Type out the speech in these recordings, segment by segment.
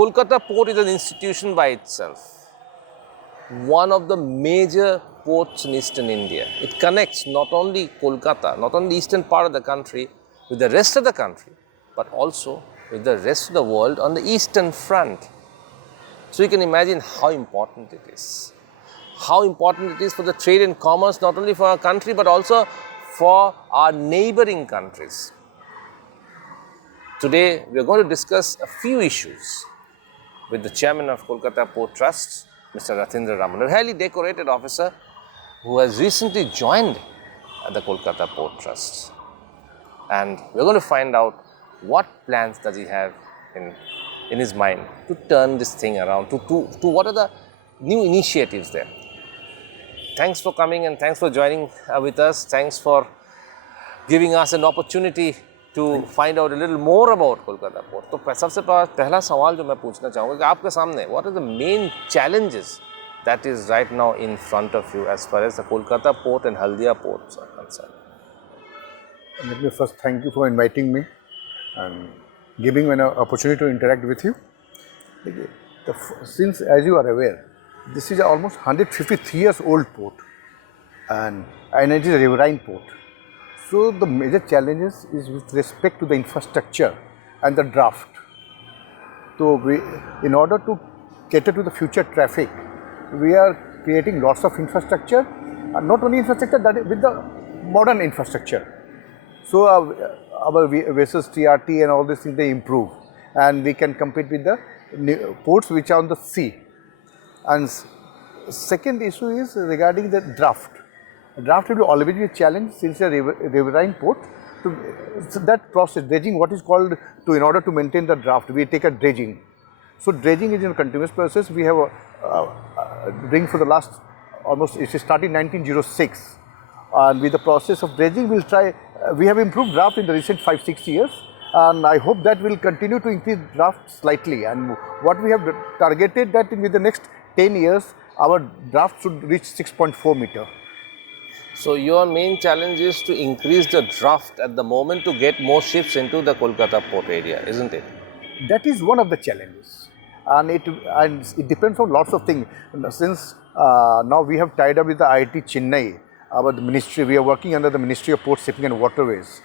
Kolkata port is an institution by itself. One of the major ports in eastern India. It connects not only Kolkata, not only the eastern part of the country with the rest of the country, but also with the rest of the world on the eastern front. So you can imagine how important it is. How important it is for the trade and commerce, not only for our country, but also for our neighboring countries. Today, we are going to discuss a few issues with the chairman of Kolkata Port Trust, Mr. Ratindra Raman, a highly decorated officer who has recently joined the Kolkata Port Trust. And we're going to find out what plans does he have in his mind to turn this thing around, to what are the new initiatives there. Thanks for coming and thanks for joining with us. Thanks for giving us an opportunity to find out a little more about Kolkata Port. तो सबसे पहला सवाल जो मैं पूछना चाहूँगा कि आपके सामने what are the main challenges that is right now in front of you as far as the Kolkata Port and Haldia ports are concerned? Let me first thank you for inviting me and giving me an opportunity to interact with you. Since, as you are aware, this is almost 153 years old port and it is a riverine port. So the major challenges is with respect to the infrastructure and the draft. So in order to cater to the future traffic, we are creating lots of infrastructure, and not only infrastructure, that with the modern infrastructure. So our vessels, TRT and all these things, they improve, and we can compete with the ports which are on the sea. And second issue is regarding the draft. Draft will always be a challenge since a riverine port. So that process, dredging, what is called, in order to maintain the draft, we take a dredging. So dredging is a continuous process. We have doing for the last almost, it started in 1906. And with the process of dredging, we'll try, we have improved draft in the recent 5-6 years. And I hope that will continue to increase draft slightly. And what we have targeted that in with the next 10 years, our draft should reach 6.4 meter. So your main challenge is to increase the draft at the moment to get more ships into the Kolkata port area, isn't it? That is one of the challenges, and it depends on lots of things. Since now we have tied up with the IIT Chennai, our ministry, we are working under the Ministry of Port Shipping and Waterways.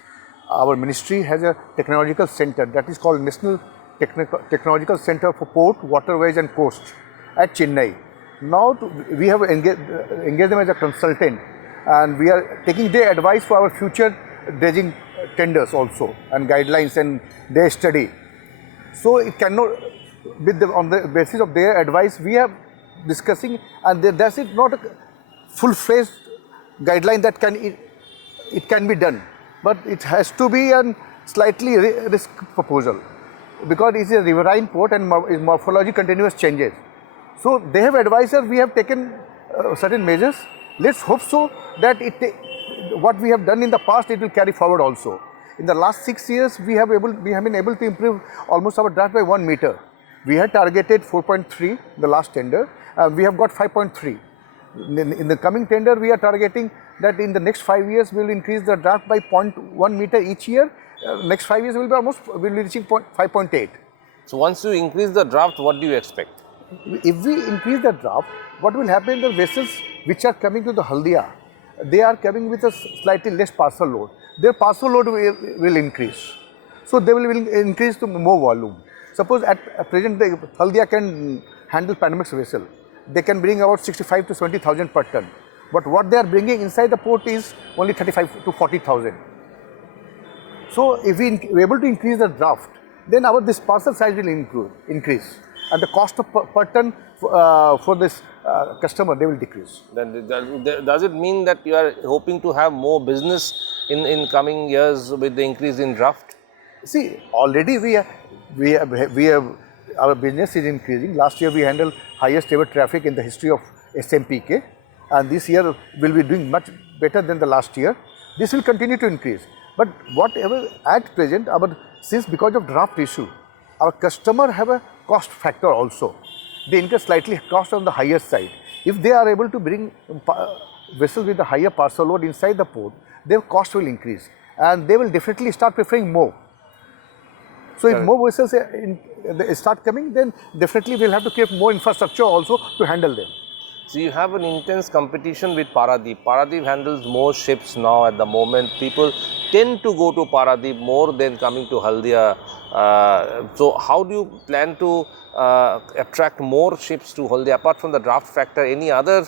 Our ministry has a technological center that is called National Technological Center for Port, Waterways and Coast at Chennai. Now we have engaged them as a consultant, and we are taking their advice for our future dredging tenders also, and guidelines and their study. So it cannot, on the basis of their advice, we are discussing, and that's it, not a full-fledged guideline that it can be done, but it has to be a slightly risk proposal, because it is a riverine port and its morphology continuous changes. So they have advised us, we have taken certain measures. Let's hope so that what we have done in the past, it will carry forward also. In the last 6 years, we have been able to improve almost our draft by 1 meter. We had targeted 4.3 the last tender, we have got 5.3. In the coming tender, we are targeting that in the next 5 years, we will increase the draft by 0.1 meter each year. Next 5 years, we will be reaching 5.8. So once you increase the draft, what do you expect? If we increase the draft, what will happen, the vessels which are coming to the Haldia, they are coming with a slightly less parcel load. Their parcel load will increase. So they will increase to more volume. Suppose at present, the Haldia can handle Panamax vessel. They can bring about 65 to 70,000 per ton. But what they are bringing inside the port is only 35 to 40,000. So if we are able to increase the draft, then this parcel size will increase. And the cost of per ton for this customer, they will decrease. Then does it mean that you are hoping to have more business in coming years with the increase in draft? See, already we have our business is increasing. Last year we handled highest ever traffic in the history of SMPK, and this year will be doing much better than the last year. This will continue to increase. But whatever at present, since because of draft issue, our customer have a cost factor also. They incur slightly cost on the higher side. If they are able to bring vessels with a higher parcel load inside the port, their cost will increase, and they will definitely start preferring more. So if more vessels they start coming, then definitely we'll have to create more infrastructure also to handle them. So you have an intense competition with Paradeep. Paradeep handles more ships now at the moment. People tend to go to Paradeep more than coming to Haldia. So how do you plan to attract more ships to Haldia? Apart from the draft factor, any other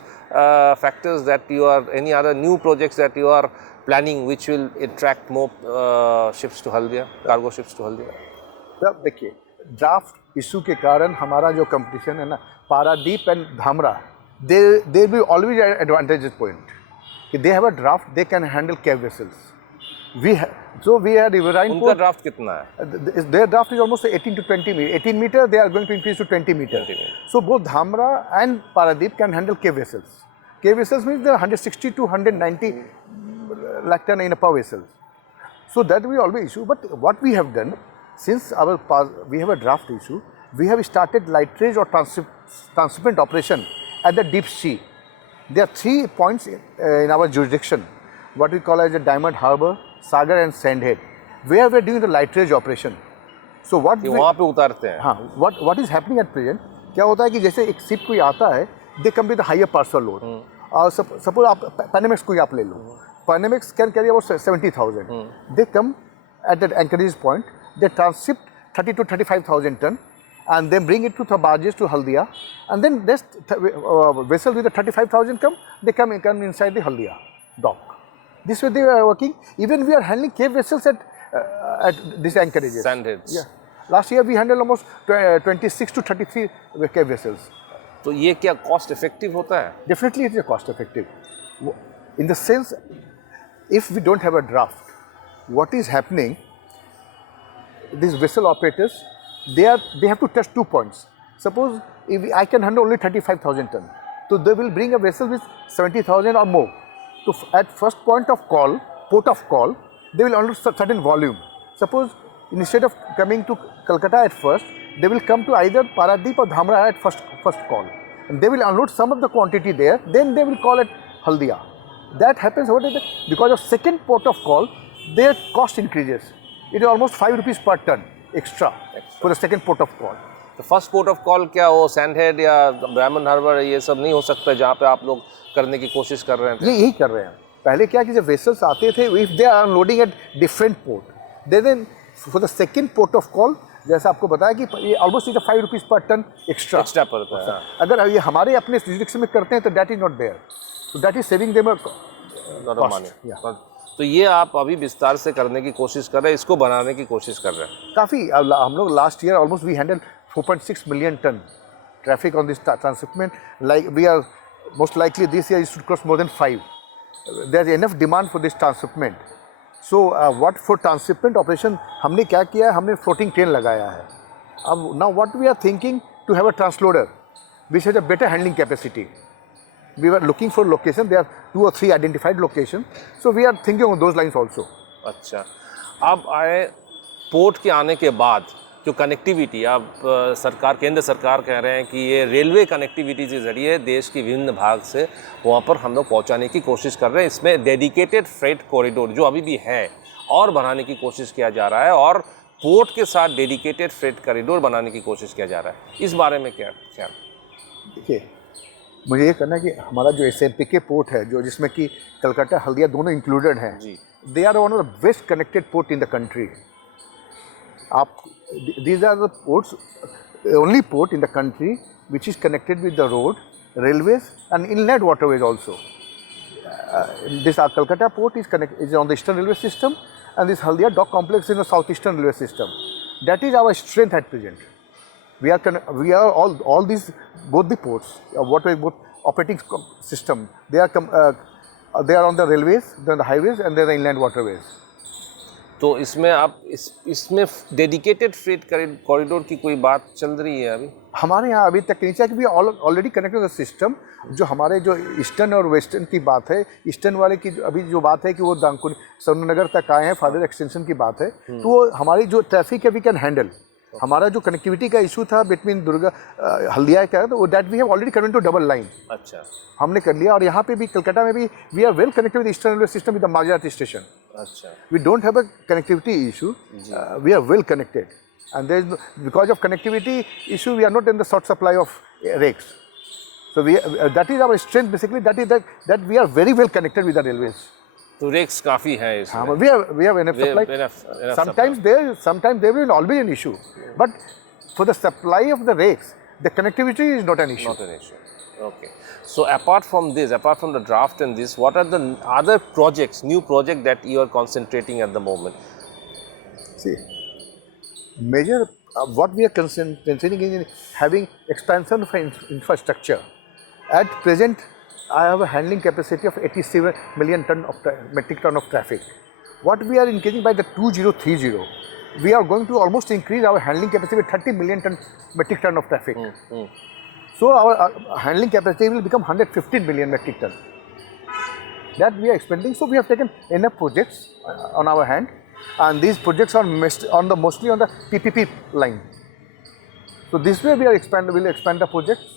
factors that you are, any other new projects that you are planning which will attract more ships to Haldia, cargo ships to Haldia? तब देखिए draft issue के कारण हमारा जो competition है ना, Paradip and Dhamra, they will always advantages point कि they have a draft, they can handle cape vessels. We are riverine. उनका ड्राफ्ट कितना है? Their draft is almost 18 to 20 metre. 18 metre, they are going to increase to 20 metre. So both Dhamra and Paradip can handle cape vessels. Cape vessels means they are 160 to 190 lakh ton in a per vessel. So that will always issue. But what we have done, since we have a draft issue, we have started lightering or transshipment operation at the deep sea. There are 3 points in our jurisdiction, what we call as a Diamond Harbour, Sagar and Sandhead, where we are doing the lightering operation. So what वहाँ पे उतारते हैं. हाँ, what is happening at present, क्या होता है कि जैसे एक शिप कोई आता है, they come with a higher parcel load. और suppose आप Panamax कोई आप ले लो, Panamax can carry about 70,000. They come at that anchorage point, they transship 30 to 35,000 ton and then bring it to the barges to Haldia, and then this vessel with the 35,000 they come inside the Haldia dock. This way they are working. Even we are handling cave vessels at these anchorages. Sandheads. Yeah. Last year we handled almost 26 to 33 cave vessels. तो ये क्या cost effective होता है? Definitely it is cost effective. In the sense, if we don't have a draft, what is happening, these vessel operators, they have to touch 2 points. Suppose if I can handle only 35,000 ton, so they will bring a vessel with 70,000 or more. So at first point of call, port of call, they will handle certain volume. Suppose instead of coming to Calcutta at first, they will come to either Paradeep or Dhamra at first call, and they will unload some of the quantity there. Then they will call at Haldia. That happens. What is it? Because of second port of call, their cost increases. It is almost 5 rupees per ton extra for the second port of call. तो first port of call क्या वो सैंडहेड या diamond harbour ये सब नहीं हो सकता जहाँ पे आप लोग करने की कोशिश कर रहे हैं? ये यही कर रहे हैं. पहले क्या कि जब वेसल्स आते थे, if they are unloading at different port, then for the second port of call, जैसा आपको बताया कि ये almost 5 rupees per ton extra पड़ता है. अगर ये हमारे अपने जुरिडिक्शन में करते हैं तो that is not there, so that is saving them a lot of money. Yeah. तो ये आप अभी विस्तार से करने की कोशिश कर रहे हैं, इसको बनाने की कोशिश कर रहे हैं. काफ़ी हम लोग last year almost we handle 4.6 million ton traffic on this transshipment. Like we are most likely this year it should cross more than 5. There is enough demand for this transshipment. So what for transshipment operation हमने क्या किया है, हमने floating train लगाया है. अब now what we are thinking to have a transloader which has a better handling capacity. We were looking for location. There are 2 or 3 identified locations. So we are thinking on those lines also. अच्छा, अब आए port के आने के बाद जो connectivity, अब सरकार, केंद्र सरकार कह रहे हैं कि ये रेलवे कनेक्टिविटी के ज़रिए देश की विभिन्न भाग से वहाँ पर हम लोग पहुँचाने की कोशिश कर रहे हैं. इसमें डेडिकेटेड फ्रेट कॉरिडोर जो अभी भी है और बढ़ाने की कोशिश किया जा रहा है, और पोर्ट के साथ डेडिकेटेड फ्रेट कॉरिडोर बनाने की कोशिश किया जा रहा है. इस बारे में क्या ख्याल? देखिए, मुझे ये कहना है कि हमारा जो SMPK पोर्ट है, जो जिसमें कि कलकत्ता हल्दिया दोनों इंक्लूडेड हैं, they are one of the best connected port in the country. आप these are the ports, only port in the country which is connected with the road, railways and inland waterways also. This Calcutta port is on the eastern railway system, and this Haldia dock complex is in the southeastern railway system. That is our strength at present. We are all these, both the ports, both operating system, they are on the railways, then the highways, and then the inland waterways. तो इसमें आप इसमें dedicated freight corridor की कोई बात चल रही है अभी? हमारे यहाँ अभी तक नहीं चाहिए कि ऑलरेडी कनेक्टेड द सिस्टम. जो हमारे जो ईस्टर्न और वेस्टर्न की बात है, ईस्टर्न वाले की अभी जो बात है कि वो दांकुनी समुद्रनगर तक आए हैं, फादर एक्सटेंशन की बात है, तो वो हमारी जो ट्रैफिक है वी कैन हैंडल. हमारा जो कनेक्टिविटी का इशू था बिटवीन दुर्गा हल्दिया का, तो that we have already connected to double line. अच्छा, हमने कर लिया. और यहाँ पे भी कलकत्ता में भी we are well connected with eastern railway system with the Majerhat station. अच्छा, we don't have a connectivity issue, we are well connected. And there is because of connectivity issue, we are not in the short supply of rakes. So that is our strength basically. That we are very well connected with the railways. तो racks काफ़ी है इसमें. हाँ, we have enough supply. Sometimes there will always be an issue, but for the supply of the rakes, the connectivity is not an issue. Not an issue. Okay. So apart from this, apart from the draft and this, what are the other projects, new project that you are concentrating at the moment? See, major what we are concentrating in having expansion of infrastructure. At present, I have a handling capacity of 87 million metric ton of traffic. What we are increasing by the 2030, we are going to almost increase our handling capacity with 30 million metric ton of traffic. So our handling capacity will become 115 million metric ton. That we are expanding. So we have taken enough projects on our hand, and these projects are mostly on the PPP line. So this way we are will expand the projects.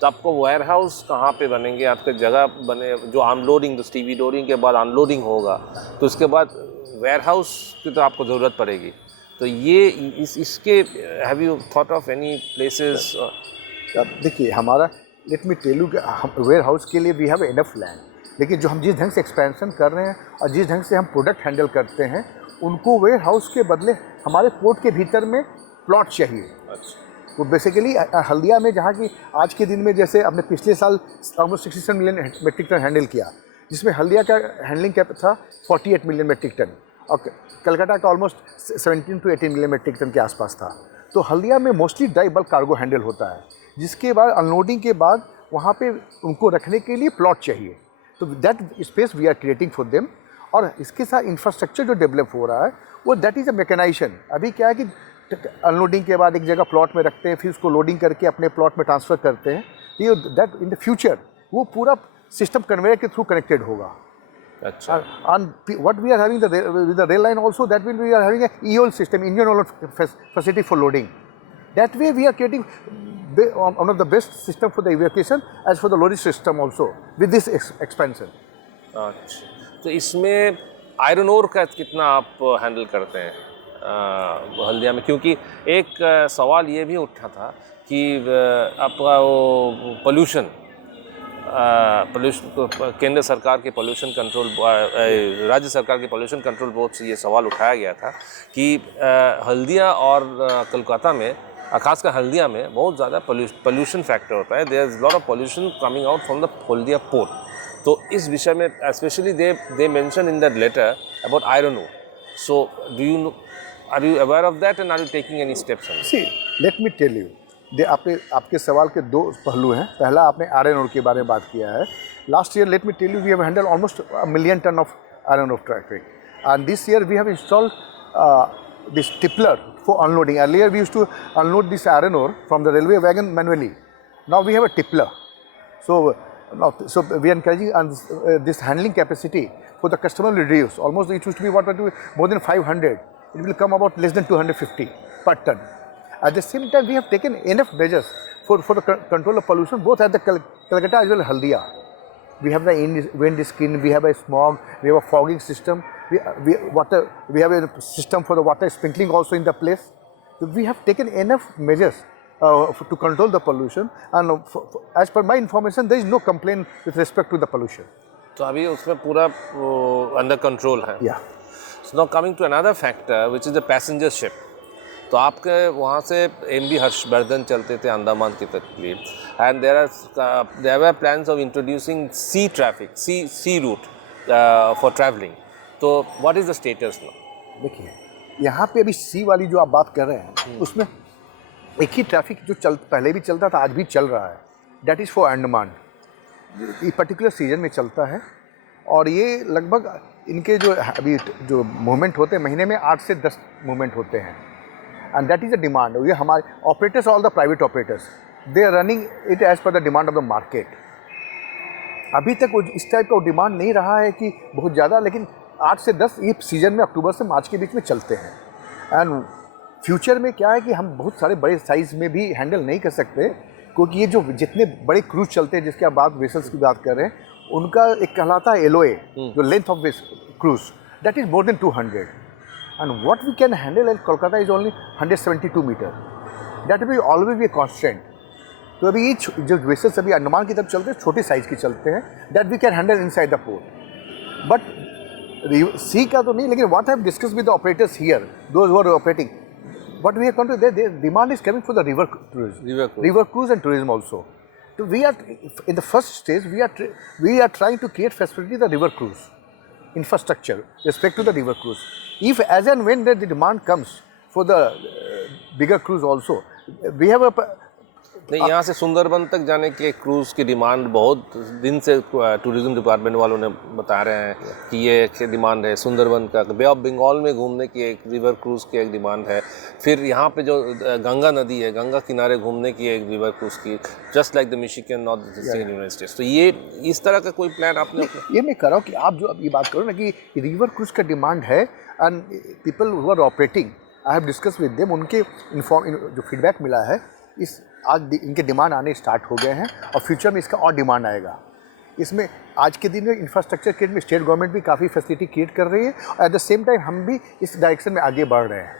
तो आपको ware house कहाँ पे बनेंगे, आपके जगह बने जो unloading, तो स्टीवी लोडिंग के बाद अनलोडिंग होगा, तो उसके बाद वेयर हाउस की तो आपको ज़रूरत पड़ेगी. तो ये इसके have you thought of any places? देखिए हमारा let me tell you warehouse के लिए वी हैव इनफ लैंड, लेकिन जो हम जिस ढंग से एक्सपेंशन कर रहे हैं और जिस ढंग से हम प्रोडक्ट हैंडल करते हैं, उनको वेयर हाउस के बदले हमारे पोर्ट के भीतर में प्लॉट चाहिए. अच्छा. वो बेसिकली हल्दिया में, जहाँ की आज के दिन में जैसे हमने पिछले साल almost 67 million metric ton handle किया, जिसमें हल्दिया का हैंडलिंग कैप था 48 मिलियन मेट्रिक टन और कलकत्ता का almost 17 to 18 million metric ton के आसपास था. तो हल्दिया में mostly dry bulk cargo handle होता है, जिसके बाद अनलोडिंग के बाद वहाँ पे उनको रखने के लिए प्लॉट चाहिए. तो that space we are creating for them. और इसके साथ इंफ्रास्ट्रक्चर जो डेवलप हो रहा है वो दैट इज़ अ मैकेनाइजेशन. अभी क्या है कि अनलोडिंग के बाद एक जगह प्लॉट में रखते हैं, फिर उसको लोडिंग करके अपने प्लॉट में ट्रांसफ़र करते हैं. ये दैट इन द फ्यूचर वो पूरा सिस्टम कन्वेयर के थ्रू कनेक्टेड होगा. अच्छा. And what we are having with the rail line also, that will we are having a EOL system, engine oil facility for loading. That way we are creating one of the best system for the evacuation as for the loading system also with this expansion. अच्छा. तो इसमें iron ore का कितना आप handle करते हैं हल्दिया में? क्योंकि एक सवाल ये भी उठा था कि आपका वो पोल्यूशन केंद्र सरकार के पोल्यूशन कंट्रोल, राज्य सरकार के पोल्यूशन कंट्रोल बोर्ड से ये सवाल उठाया गया था कि हल्दिया और कोलकाता में, खासकर हल्दिया में बहुत ज़्यादा पोल्यूशन फैक्टर होता है. There is lot of pollution coming out from the Haldia port. तो इस विषय में specially they mention in that letter about iron ore. So are you aware of that and are you taking any steps on it? See, let me tell you. आपके सवाल के दो पहलू हैं. पहला आपने आयरन ओर के बारे में बात किया है. Last year let me tell you we have handle almost 1 million ton of iron ore traffic, and this year we have installed this tippler for unloading. Earlier we used to unload this iron ore from the railway wagon manually. Now we have a tippler. So we are encouraging this handling capacity for the customer will reduce. Almost it used to be more than 500. It will come about less than 250 per ton. At the same time, we have taken enough measures for the control of pollution, both at the Calcutta as well as Haldia. We have the wind screen, we have a smog, we have a fogging system, we have a system for the water sprinkling also in the place. So we have taken enough measures to control the pollution, and as per my information, there is no complaint with respect to the pollution. तो अभी उसमें पूरा under control है. Yeah. So now coming to another factor, which is the passenger ship. तो आपके वहाँ से MV Harshvardhan चलते थे अंडमान की तरफ, and there were plans of introducing sea traffic, sea route for traveling. तो what is the status now? देखिए यहाँ पे अभी सी वाली जो आप बात कर रहे हैं उसमें एक ही ट्रैफिक जो पहले भी चलता था, आज भी चल रहा है. That is for Andaman. ये पर्टिकुलर सीजन में चलता है और ये लगभग इनके जो अभी जो मूवमेंट होते हैं महीने में 8 से 10 मूवमेंट होते हैं. And that is a demand. ये हमारे operators, all the private operators, they are running it as per the demand of the market. अभी तक इस टाइप का डिमांड नहीं रहा है कि बहुत ज़्यादा, लेकिन 8 से 10 ये सीज़न में अक्टूबर से मार्च के बीच में चलते हैं. एंड फ्यूचर में क्या है कि हम बहुत सारे बड़े साइज़ में भी हैंडल नहीं कर सकते, क्योंकि ये जो जितने बड़े क्रूज चलते हैं जिसके आप बात वेसल्स की बात कर रहे हैं, उनका एक कहलाता है LOA, जो length of cruise, that is more than 200. And what we can handle at Kolkata is only 172 meter. That will always be a constraint. तो अभी ये जो वेसल्स अभी अंडमान की तरफ चलते हैं छोटे साइज की चलते हैं, that we can handle inside the port. But सी का तो नहीं, लेकिन what have discuss with the operators here, those who are operating, what we are going to, their demand is coming for the river cruise and tourism also. So we are in the first stage. We are trying to create facility the river cruise infrastructure respect to the river cruise. If as and when the demand comes for the bigger cruise also, we have a. नहीं, यहाँ से सुंदरबन तक जाने के cruise की demand बहुत दिन से टूरिज़्म डिपार्टमेंट वालों ने बता रहे हैं कि ये एक डिमांड है. सुंदरबन का बे ऑफ बंगाल में घूमने की एक रिवर क्रूज़ की एक डिमांड है. फिर यहाँ पे जो गंगा नदी है, गंगा किनारे घूमने की एक रिवर क्रूज़ की, just like the Michigan north eastern United states. तो ये इस तरह का कोई प्लान आपने? ये मैं कर रहा हूँ कि आप जो अभी बात करो ना कि रिवर क्रूज़ का डिमांड है and people who are operating, I have discuss with them, उनके जो फीडबैक मिला है, इस आज इनके डिमांड आने स्टार्ट हो गए हैं और फ्यूचर में इसका और डिमांड आएगा. इसमें आज के दिन में इंफ्रास्ट्रक्चर के में स्टेट गवर्नमेंट भी काफ़ी फैसिलिटी क्रिएट कर रही है और एट द सेम टाइम हम भी इस डायरेक्शन में आगे बढ़ रहे हैं.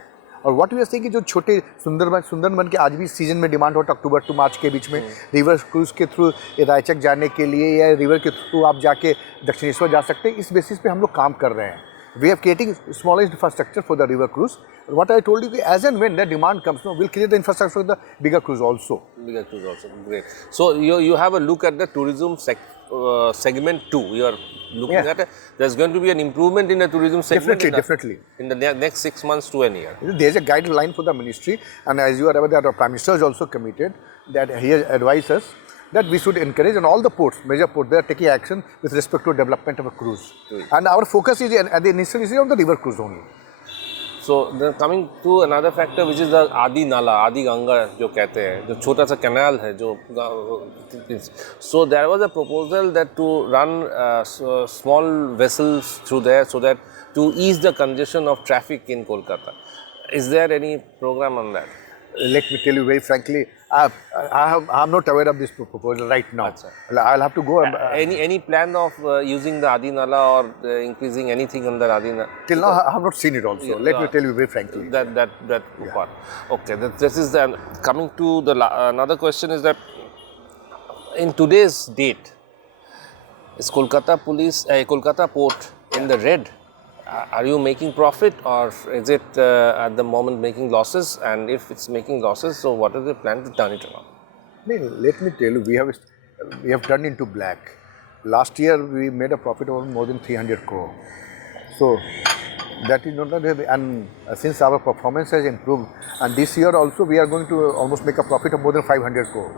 और व्हाट वी आर सेइंग कि जो छोटे सुंदरबन के आज भी सीजन में डिमांड होता है, अक्टूबर टू मार्च के बीच में रिवर क्रूज़ के थ्रू रायचक जाने के लिए या रिवर के थ्रू आप जाके दक्षिणेश्वर जा सकते हैं. इस बेसिस पे हम लोग काम कर रहे हैं. We are creating smallest infrastructure for the river cruise. What I told you, as and when the demand comes, we'll create the infrastructure for the bigger cruise also. Bigger cruise also, great. So you have a look at the tourism segment too. You are looking at it. There's going to be an improvement in the tourism segment. Definitely. In the next 6 months to a year. There's a guideline for the ministry, and as you are aware, that our Prime Minister is also committed, that he has advised us that we should encourage, and all the ports, major ports, they are taking action with respect to development of a cruise. And our focus is at the initial is on the river cruise only. So then coming to another factor, which is the Adi Nala, Adi Ganga जो कहते हैं, जो छोटा सा canal है जो. So there was a proposal that to run small vessels through there so that to ease the congestion of traffic in Kolkata. Is there any program on that? Let me tell you very frankly, I'm not aware of this proposal right now. Achha. I'll have to go. Any plan of using the Adi Nala or increasing anything on the Adi Nala? Till now, I have not seen it also. Let me tell you very frankly. That part. Okay, this is the, coming to the another question is that in today's date, is Kolkata port in the red? Are you making profit or is it at the moment making losses? And if it's making losses, so what is the plan to turn it around? Let me tell you, we have turned into black. Last year we made a profit of more than 300 crore. So that is not the, and since our performance has improved, and this year also we are going to almost make a profit of more than 500 crore.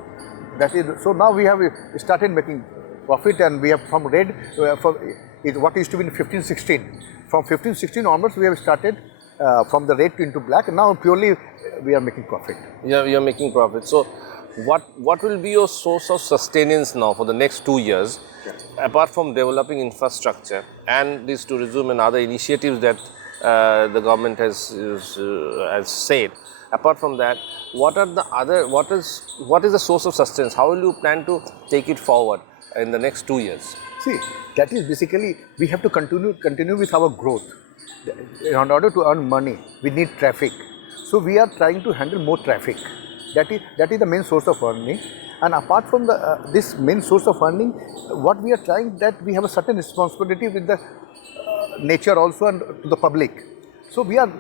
That is, so now we have started making profit, and we have from red what used to be in 15-16. From 15-16 onwards, we have started from the red into black, and now purely we are making profit. Yeah, you are making profit. So, what will be your source of sustenance now for the next 2 years, apart from developing infrastructure and this tourism and other initiatives that the government has said? Apart from that, what is the source of sustenance? How will you plan to take it forward in the next 2 years? See, that is basically, we have to continue with our growth. In order to earn money, we need traffic. So we are trying to handle more traffic. That is the main source of earning. And apart from this main source of earning, what we are trying, that we have a certain responsibility with the nature also and to the public. So we are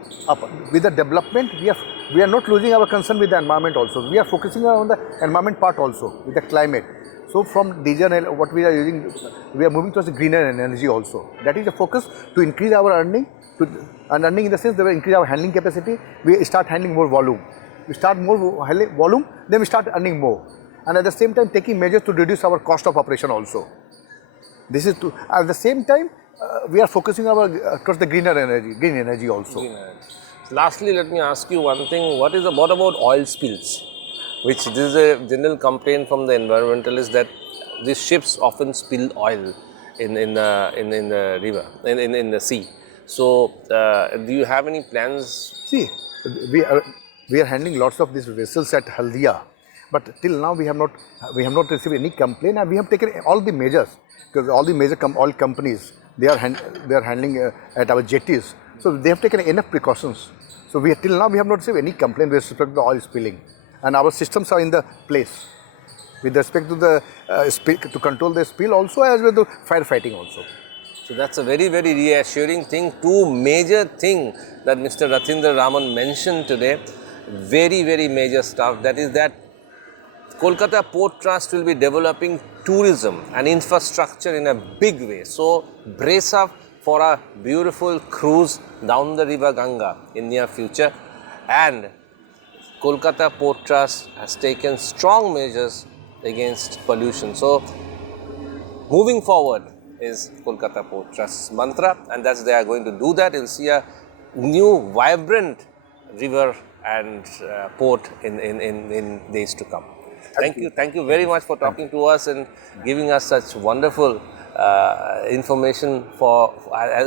with the development, we are not losing our concern with the environment also. We are focusing on the environment part also, with the climate. So from diesel, what we are using, we are moving towards the greener energy also. That is the focus, to increase our earning, and earning in the sense that we increase our handling capacity, we start handling more volume. We start more volume, then we start earning more. And at the same time taking measures to reduce our cost of operation also. This is to, at the same time, we are focusing towards the green energy also. Green energy. Lastly, let me ask you one thing. What about oil spills? Which this is a general complaint from the environmentalists, that these ships often spill oil in the river, in the sea. So, do you have any plans? See, we are handling lots of these vessels at Haldia, but till now we have not received any complaint, and we have taken all the measures, because all the major oil companies, they are handling at our jetties. So they have taken enough precautions. So till now we have not received any complaint with respect to the oil spilling, and our systems are in the place with respect to the to control the spill also, as well as firefighting also. So that's a very, very reassuring thing. Two major things that Mr. Ratindra Raman mentioned today, very, very major stuff. That is that Kolkata Port Trust will be developing tourism and infrastructure in a big way. So brace up for a beautiful cruise down the river Ganga in near future. And Kolkata Port Trust has taken strong measures against pollution. So moving forward is Kolkata Port Trust's mantra, and that's they are going to do that. You'll see a new vibrant river and port in days to come. Thank you very much for talking to us and giving us such wonderful information for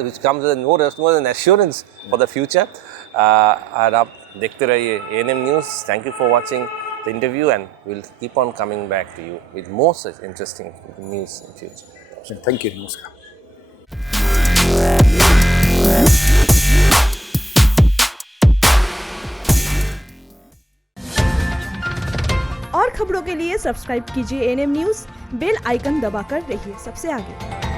which comes with more than assurance for the future. और आप देखते रहिए ANM news. Thank you for watching the interview, and we'll keep on coming back to you with more such interesting news in future. Thank you. Namaskar. और खबरों के लिए subscribe कीजिए ANM news, bell icon दबाकर रहिए सबसे आगे.